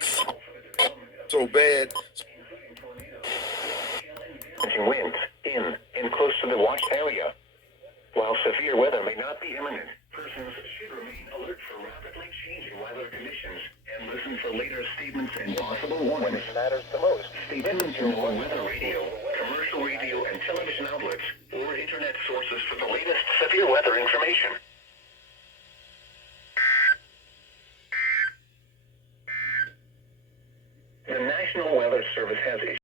sucks so bad. Winds in and close to the watched area. While severe weather may not be imminent, persons should remain alert for rapidly changing weather conditions and listen for later statements and possible warnings. When it matters the most, stay tuned to more weather radio, commercial radio and television outlets, or internet sources for the latest severe weather information. The National Weather Service has